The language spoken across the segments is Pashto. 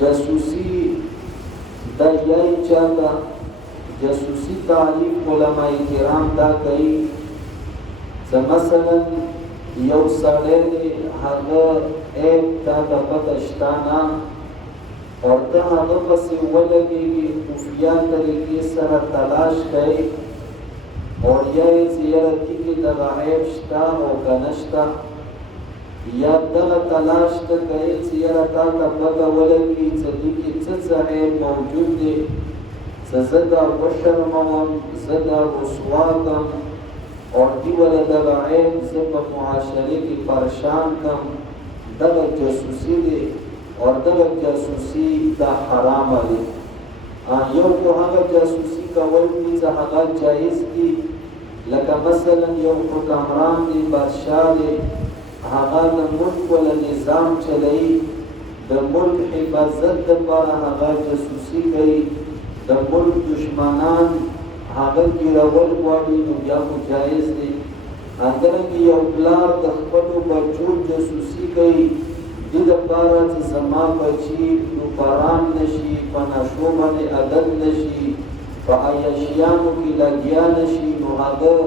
جاسوسی دا یای چاہتا جاسوسی تعریف علماء کرام دا کئی مثلا یو سڑے دے حقا ایک تا دا پتشتانا اور تا حقا پسی ولگی گی خفیہ طریقے سر تلاش کئی اور یہ زیارتی کی دا عیب شتا او کنشتا یا دا تلاش تا کئی زیارتا تا پتا ولگی صدیقی چچا عیب موجود دے زدا وشرمون زدا رسواکم اور دی والا دغا عیب زبا معاشرے کی پرشان کم دغا جاسوسی دے اور دغا جاسوسی دا حرام دے یو کو ہنگا جاسوسی کا ولدی زہاں جائز دی لکا مثلا یو حکمران دی بادشاہ دے ہاں دا ملک والا نظام چلائی دا ملک حفاظت دا پارا ہاں جاسوسی کئی دا ملک دشمنان حاغل کی رول وادی نو یا کو جائز دی اندرنگی یو پلار دا خپلو بچو جاسوسی کئی دی دا پارا چی زمان بچی نو پاران نشی پناشو من عدد نشی پا عیشیانو کی لگیا نشی نو حاغل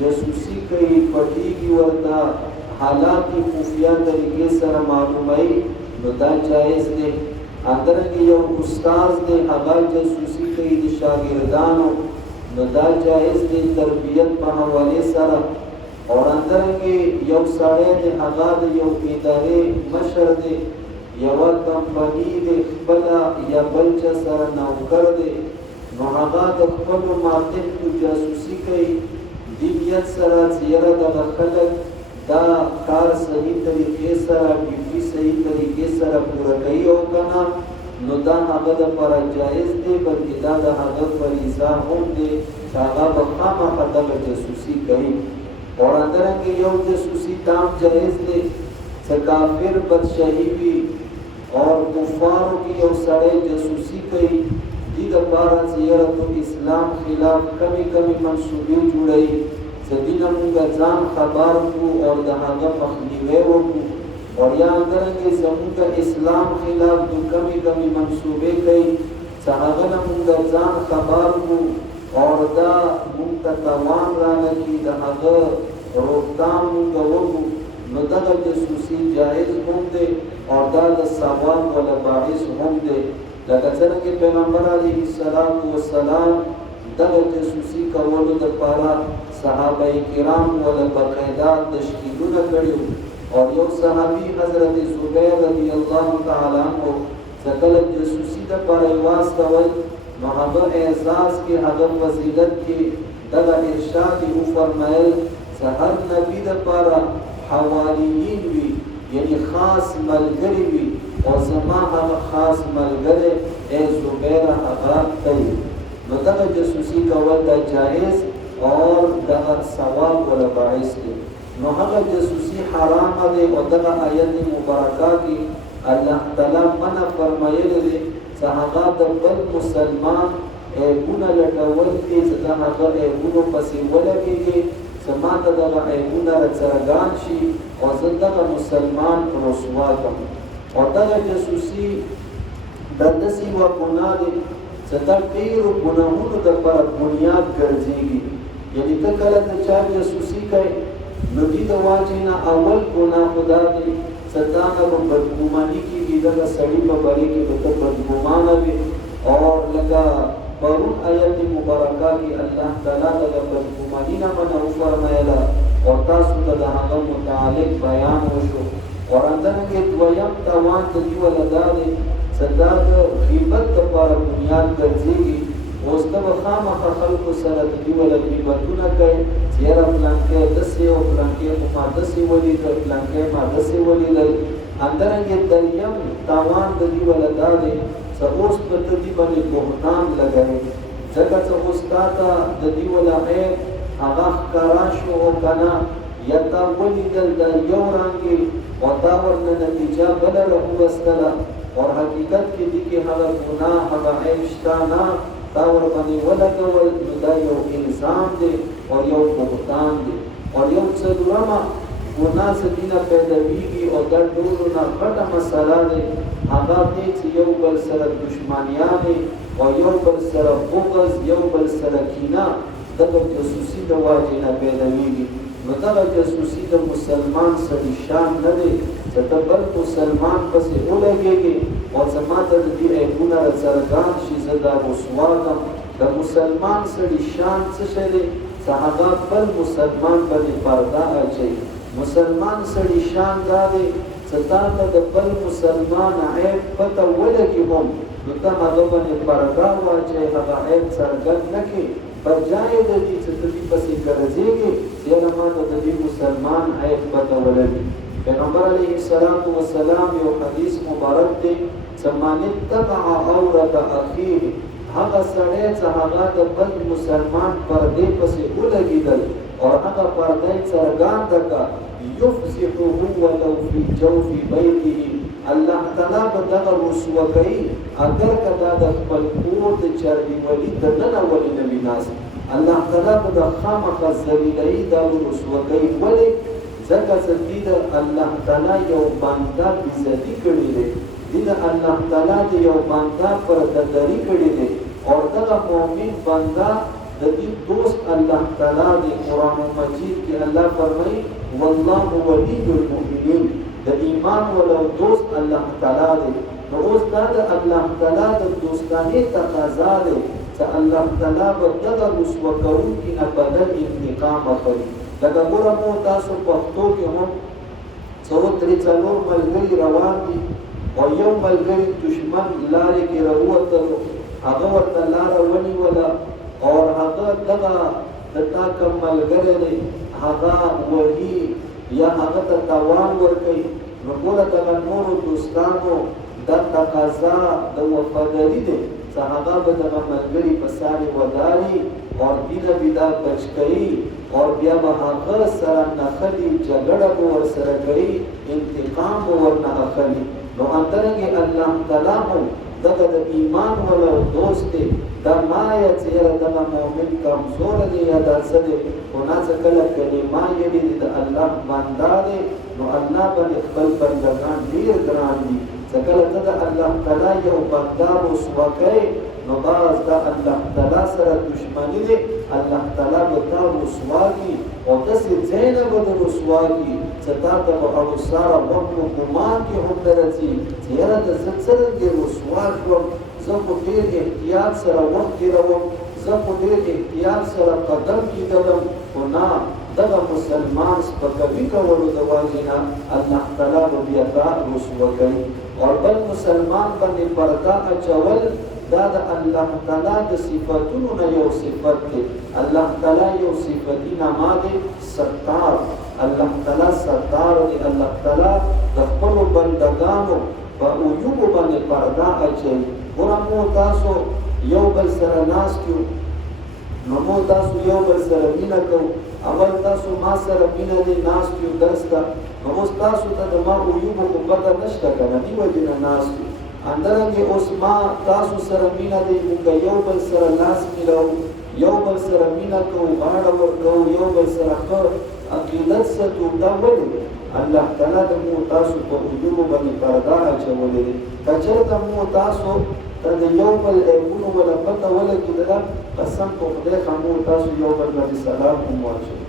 جاسوسی کئی پٹی کی وردا حالاتی خفیہ طریقے سر معلومائی نو دا جائز دی اندرنگی یو استاز دے حقا جاسوسی کئی دی شاگردانو نو دا جائز دی تربیت پا حوالی سارا اور اندرنگی یو ساڑے دے حقا دے یو ادارے مشر دے یو کمپنی دے خبلا یا بلچہ سارا نوکر دے نو حقا دے خبلو ماتن کو جاسوسی کئی دیمیت سارا زیرہ دا خلق دا کار صحیح طریقے سارا ڈیوٹی صحیح طریقے سارا پورا کئی ہو کنا نو دا حقا دا پارا جائز دے بلکہ دا دا حقا فریضہ ہم دے چاہا بخاما خطب جاسوسی کئی اور اندرنگی یو جاسوسی تام جائز دے کافر بدشہی بھی اور کفاروں کی یو سڑے جاسوسی کئی دی دا پارا زیارت اسلام خلاف کمی کمی منصوبی جوڑائی سدینا منگا زان خبار کو اور دہاغا مخنیوے کو اور یا اندرنگی زمونگا اسلام خلاف دو کمی کمی منصوبے کئی سہاغنا منگا زان خبار کو اور دا منگا توان رانا کی دہاغا روکتان منگا وگو نو دا جاسوسی جائز ہم دے اور دا ثواب والا باعث ہم دے لکہ چنانکہ پیغمبر علیہ السلام دا جاسوسی کا ولو دا پارا صحابہ کرام والا باقاعدہ تشکیلونه کړیو اور یو صحابی حضرت زبیر رضی اللہ تعالی عنہ څکل جاسوسی د پر واسطول نو هغه اعزاز کې هغه فضیلت کې دغه ارشاد یې فرمایل چې هر نبی د پر حواریین وی یعنی خاص ملګری وی او زما هغه خاص ملګری ای زبیر هغه دی نو دغه جاسوسی کول دا جائز اور دغه ثواب ولا باعث دی نو هغه جاسوسی حرام دی او دغه آیت مبارکه کی الله تعالی منع فرمایلی دی چې هغه د بل مسلمان ایبونه لټول دي چې دا هغه ایبونه پسې ولګيږي چې ما ته دغه ایبونه راڅرګان شي او زه دغه مسلمان رسوا کړم او دغه جاسوسی د داسې یوه ګناه دی چې دا ډېرو ګناهونو دپاره بنیاد ګرځېږي یعنی ته کله د چا جاسوسی کوي نو دې د واجې نه اول ګناه خدا دی چې تا نه به بدګماني کېږي دغه سړي په باره کې به ته بدګمانه وي اور لکه پرون آیت مبارکه کې الله تعالی دغه بدګماني نه منع وفرمایله اور تاسو ته د هغه متعلق بیان وشو اور اندرنګې دویم تاوان د دې ولا دا دی چې دا د غیبت دپاره بنیاد ګرځېږي اوس ته به خامخا خلکو سره د دې ولا غیبتونه کوي چې یاره فلانکی داسې او فلانکی خو ما داسې ولیدل فلانکی ما داسې ولیدل اندرنګې دریم تاوان د دې ولا دا دی چې اوس په ته دې باندې بهتان لګوي ځکه چې اوس تا ته د دې ولا عیب هغه ښکاره شو او که نه یا تا ولیدل دا یو رنګې او تا ورنه نتیجه بله راووستله اور حقیقت کې دې کې هغه ګناه هغه عیب شته نه تا ورباندې ولګول نو دا یو الزام دی او یو بهتان دی اور یو څلورمه وناس دینه پیداویږي او دا ټولو نه غټه مسله ده هغه دی چې یو بل سره دشمنیانې او یو بل سره بغض یو بل سره کینه دغه جاسوسي د واجې نه پیداویږي نو دغه جاسوسي د مسلمان سړي شان نه دی چې ته بل مسلمان پسې ولګېږي او زما ته د دې عیبونه راڅرګند شي زه دا رسوا کړم د مسلمان سړي شان څه شی دی چې هغه بل مسلمان باندې پرده اچوي مسلمان سړي شان دا دی چې تا ته د بل مسلمان عیب پته ولګي هم نو ته هغه باندې پرده واچوې هغه عیب څرګند نه کړې بجای د دې چې ته دې پسې ګرځېږې چې یاره ما ته د دې مسلمان عیب پته ولګي پیغمبر علیه السلام یو حدیث مبارک دی چې من اتبع عورة اخیه هغه سړی چې هغه د بل مسلمان پردې پسې ولګېدل او هغه پرده یې څرګنده کړه یفضحه ولو فی جوف بیته الله تعالی به دغه رسوا کوي اگر که دا د خپل کور د چربیوالي دننه ولې نه وي ناست الله تعالی به د خامخا ذلیلوي دا رسوا کوي ولې ځکه چې دې د الله تعالی یو بنده بېزتي کړې دی دې د الله تعالی د یو بنده پردهداري کړې دی او دغه مؤمن بنده د دې دوست الله تعالی د قرآن مجید کې الله فرمایي والله ولي المؤمنین د ایمان ولو دوست الله تعالی دی نو اوس دا د الله تعالی د دوستانې تقاضا دی چې الله تعالی به دغه رسوا کوونکي نه بدل انتقام اخلي لکه ګوره مو تاسو پښتو کې هم څو درې څلور ملګري روان دي او یو ملګري دشمن لارې کې راووتلو هغه ورته لاره ونیوله او هغه دغه د تا کوم ملګری دی هغه وهي یا هغه ته تاوان ورکوي نو ګوره دغه نورو دوستانو دا تقاضا د وفاداري دی چې هغه به دغه ملګري په سارې وداري او دینه بیدا بچ کوي اور بیا به هغه سره نخلي جګړه به ورسره کوي انتقام به ورنه اخلي نو همدارنګې الله تعالی هم دغه د ایمان والا دوست دی دا ما یا چې یاره دغه مؤمن کمزوره دی یا دا څه دی خو ناڅه کله کلمه یې دی د الله بنده دی نو الله باندې خپل بندګان ډېر ګران دي چې کله ته د الله تعالی یو بنده رسوا کوې نو باز دا الله تعالی سره دشمني دی الله تعالی به تا رسوا کړي او داسې ځای نه به د رسوا کړي چې تا ته به هغو سره وهم و ګمان کې هم نه راځي چې یاره د زه څرنګې رسوا شوم زه خو ډېر احتیاط سره وخت تېروم زه خو ډېر احتیاط سره قدم کېدلم خو نه دغه مسلمان سپکوي کولو د وجې نه الله تعالی به بیا تا رسوا کوي او بل مسلمان باندې پرده اچول دا د الله تعالی د صفاتونو نه یو صفت دی الله تعالی یو صفتی نامه دی ستار الله تعالی ستار دی الله تعالی د خپلو بندګانو په عیوبو باندې پرده اچوي ګوره مو تاسو یو بل سره ناست یو نو مو تاسو یو بل سره مینه کوو اول تاسو ما سره مینه دی ناست یو درس ته نو اوس تاسو ته د ما عیوبو خو پته نشته که نه دې وجې نه ناست یو همدارنګې اوس ما تاسو سره مینه دی موږ یو بل سره لاس میلاو یو بل سره مینه کوو غاړه ورکوو یو بل سره ښه عقیدت ساتو دا ولې الله تعالی د مو تاسو په عیوبو باندې پرده اچولی دی که چېرته مو تاسو ته د یو بل عیبونو ولا پته ولګېدله قسم په خدای که مو تاسو یو بل باندې سلام هم واچوي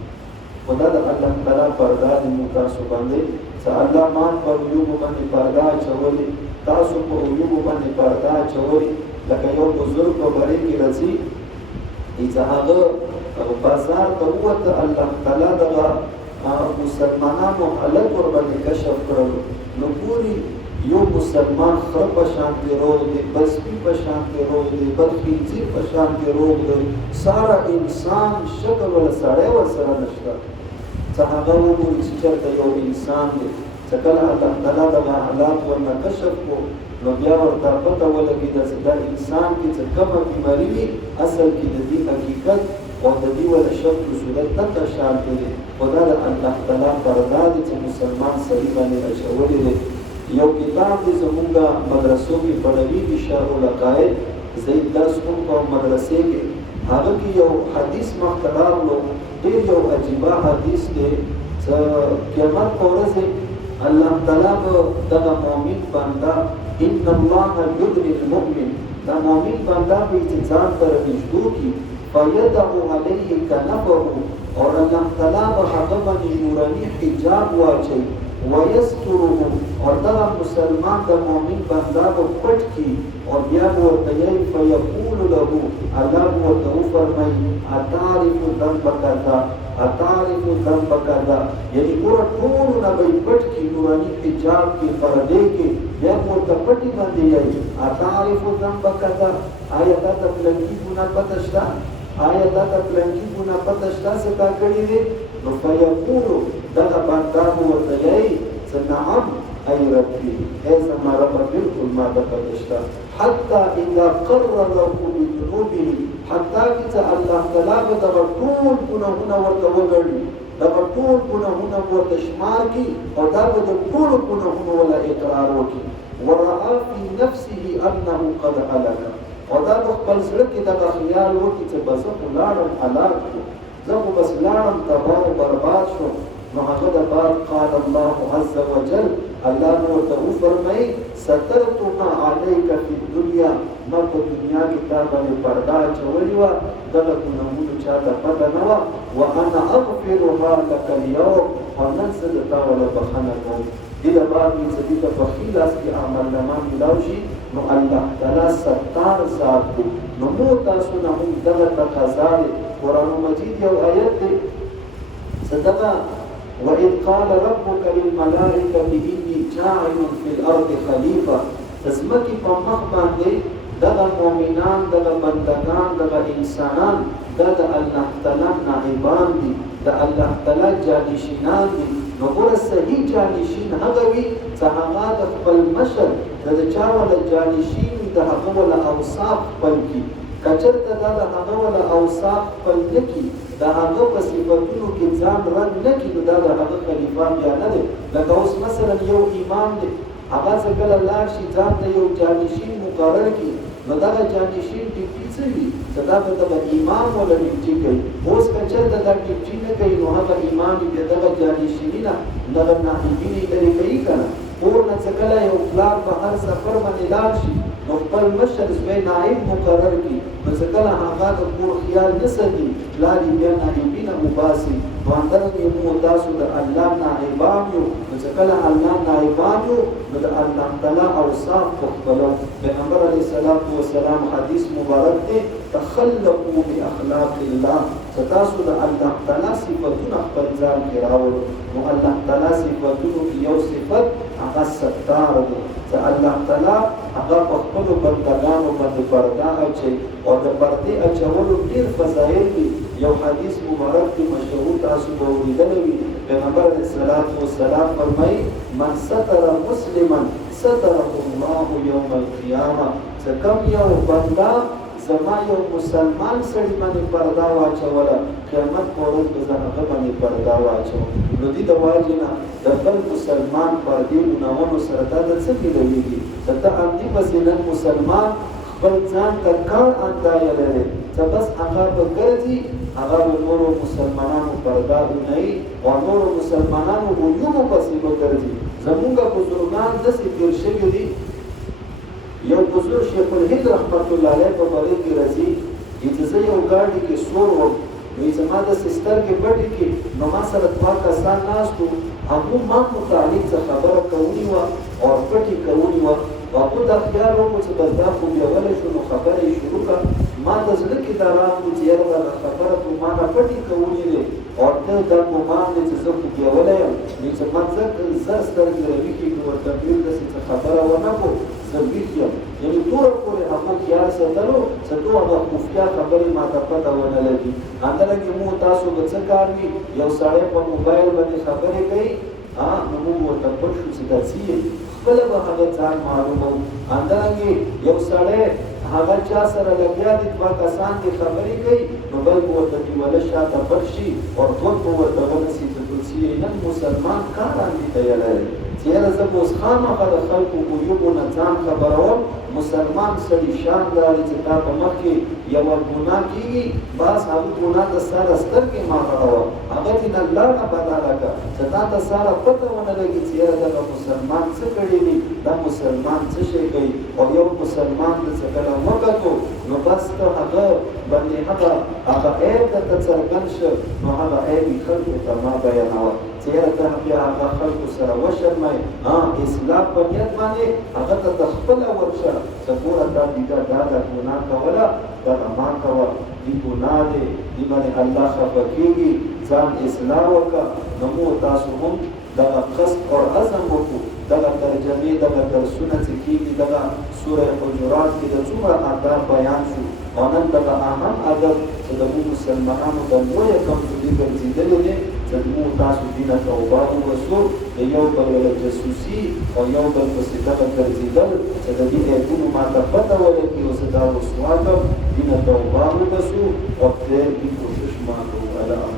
خو دا د الله تعالی پرده دی مو تاسو باندې چې الله مان په عیوبو باندې پرده اچولي تاسو په عیوبو باندې پرده اچولي لکه یو بزرګ په باره کې راځي چې هغه بازار ته ووته الله تعالی دغه مسلمانانو حالت ورباندې کشف کړلو نو ګوري یو مسلمان خره په شانتې روغ دی بل سپي په شانتې روغ دی بل خنزیر په شانتې روغ دی ساره انسان شکل ولا سړی ورسره نشته چې هغه وګوري چې چېرته یو انسان دی چې کله الله تعالی دغه حالات ورنه کشف کړو نو بیا ورته پته ولګېده چې دا انسان کې چې کومه بیماري وي اصل کې د دې حقیقت او د دې ولا شکل صورت دغه شان دی خو دا د الله تعالی پرده دی چې مسلمان سړي باندې اچولی دی یو کتاب دی زمونږ مدرسو کې پړوي شرح العقاید زه درس کوم په مدرسې کې هغه کې یو حدیث مخته راغلو ډېر یو عجیبه حدیث دی قیامت په ورځ الله تعالی به دغه مؤمن بنده ان الله یدنی المؤمن دا مؤمن بنده به ځان ته رنجدو کی فیدعو علیه کنفه اور الله تعالی به هغه باندې نوراني حجاب واچي ويستره اور دغه مسلمان د مؤمن بنده په پټ کی اور بیا ورته یې فیقول له الله ورته فرمایي اتعرف ذنبک ذا اتعرف ذنبک ذا یعنی ګور ټول نه به پټ کی نوراني حجاب کې پردې کې بیا ورته پټي باندې یې اتعرف ذنبک ذا آیا دا تلنګي ګنا پتشتا آیا دا تلنګي ګنا پتشتا څه کا کړی دی نو فیقول دغه بنده ورته یې نعم ای ربی ایسا ما رب بالکل ما دقدشتا حتی اذا قرر له بذنوبه حتی کتا اللہ تعالی دغه ټول ګناهونه ورته وګڼي دغه ټول ګناهونه ورته شمار کی او دا به د ټول ګناهونو ولا اقرار وکړي ورأى في نفسه انه قد هلك او دا خپل زړه کې دغه خیال وکړي چې بس لاړم هلاک زه بس لاړم تباہ او برباد شو نو هغه د بعد قال الله عز وجل الله نو ته فرمای سترتها عليك في الدنيا ما په دنیا کې تا باندې پردا چولې و دغه ګناهونو چا ته پته نه و وانا اغفرها لك اليوم ونن صدقا ولا بخنه کوم دې د بعد چې دې په بخیلاس کې عمل نامه ملاوي نو الله تعالی ستار ذات نو مو تاسو نه هم دغه تقاضا قرآن مجید یو آیت دی صدقا وَإِذْ قَالَ رَبُّكَ لِلْمَلَائِكَةِ إِنِّي جَاعِلٌ فِي الْأَرْضِ خَلِيفَةً تسمکی په مخ باندې دغه مؤمنان دغه بندگان دغه انسانان دغه الله تعالی نائبان دي د الله تعالی جانشینان دي نو ګوره صحیح جانشین هغه وي چې هغه د خپل مشر د چا ولا جانشین د هغه ولا اوصاف خپل کی کچرته دا د هغه ولا اوصاف خپل نکي دا هغه په صفاتونو کې ځان رنګ نه کیږي دا هغه خلیفہ بیا نه دی لکه اوس مثلا یو امام دی هغه څنګه لاړ شي ځان ته یو جانشین مقرر کی نو دا جانشین ډیپټي څه وي دا به د امام ولا ډیپټي کوي اوس کچر دا ډیپټي نه کوي نو هغه امام دی دغه جانشینینا دغه نائبین لري کوي کنه اور نه څنګه یو پلان په هر سفر باندې لاړ شي نو خپل مشر زوی نائب مقرر کی نو څنګه هغه د کور خیال نسدي لاري بیا نائبین مباسي واندر کې مو تاسو د الله نائبان یو نو څنګه الله نائبان یو نو د الله تعالی اوصاف خپلو پیغمبر علیه الصلاۃ والسلام حدیث مبارک دی تخلقوا باخلاق الله ستاسو د الله تعالی صفاتونه خپل ځان کې راوړو نو الله تعالی صفاتونو کې یو صفت هغه ستار دی چې الله تعالی هغه په خپل بندگانو باندې پردا اچي او د پردې اچولو ډېر فضایل دي یو حدیث مبارک دی مشهور تاسو به اوریدلی پیغمبر علیه الصلاۃ والسلام فرمایي من ستر مسلما ستره الله یوم القیامه چې کوم یو بنده زما یو مسلمان سړي باندې پردا واچوله قیامت په ورځ به زه هغه باندې پردا واچوم نو دې د واجب نه د بل مسلمان پردې ګناهونو سره دا د څه کېدلېږي چې ته همدې پسې نن مسلمان خپل ځان ته کار اندایه لري چې بس هغه به ګرځي هغه به نورو مسلمانانو پردا ونهي او نورو مسلمانانو عیوبو پسې به ګرځي زمونږ بزرګان داسې تېر شوي دي یو بزرگ شیخ الهند رحمت الله علیه په باره کې راځي چې زه یو ګاډي کې سور وم نو زما د سیستر کې پټې کې نو ما سره دوه کسان ناست وو هغو ما متعلق څه خبره کولی وه او پټې کولی وه هغو دا خیال وکړو چې بس دا خو بیولی شو نو خبره یې شروع کړه ما د زړه کې دا راغلو چې یاره دا خبره خو ما نه پټې کولی دی او ته دا ګمان دی چې زه خو بیولی یم نو چې ما زر سترګې راویښې کړو ورته ډېر داسې څه خبره ونه کړو زبیت یم یعنی طور پورې هغه خیال ساتلو چې تو هغه خفیا خبرې ما ته پته ونه لګي همدارنګې مو تاسو به څه کار وي یو سړی په موبایل باندې خبرې کوي نو موږ ورته پټ شو چې دا څه یې خپله به هغه ځان معلومو همدارنګې یو سړی هغه چا سره لګیا دي دوه کسان دې خبرې کوي نو بل به ورته دیواله شاته پټ شي او دوه به ورته ونسي چې څه یې نن مسلمان کار باندې تیاری چې یاره زه به اوس خامخا د خلکو عیوبو نه ځان خبروم. مسلمان سړي شان دا دی چې تا په مخ کې یوه ګناه کېږي، بس هغه ګناه ته سره سترګې مه غړوه، هغه دې نه لاره بدله کړه چې تا ته سره پته ونه لګي چې یاره دغه مسلمان څه کړي دي، دا مسلمان څه شی کوي. او یو مسلمان ته چې کله وکتو نو بس ته هغه باندې هغه عیب درته څرګند شه، نو هغه عیب یې خلکو ته مه بیانوه چې یاره ته بیا هغه خلکو سره وشرمئ. اصلاح په نیت باندې هغه ته ته خپله ورشه چې ګوره دا دیګه دا ګناه کوله، دغه ما کوه، دې ګناه دی، دې باندې الله خفه کېږي، ځان اصلاح وکړه. نو موږ تاسو هم دغه قصد او عزم وکړو. دغه ترجمې دغه درسونه چې کېږي دغه سوره حجرات کې د څومره آداب بیان شو، او نن دغه اهم ادب چې د موږ مسلمانانو د لویه کمزوري ګرځېدلې دی چې موږ تاسو دینه توبه وباسو، د یو بل جاسوسي او یو بل پسې دغه ګرځېدل چې د دې عیبونو ماته پته ولګي او زه دا رسوا کړم، دینه توبه وباسو او خیر کی کوشش ما کوو.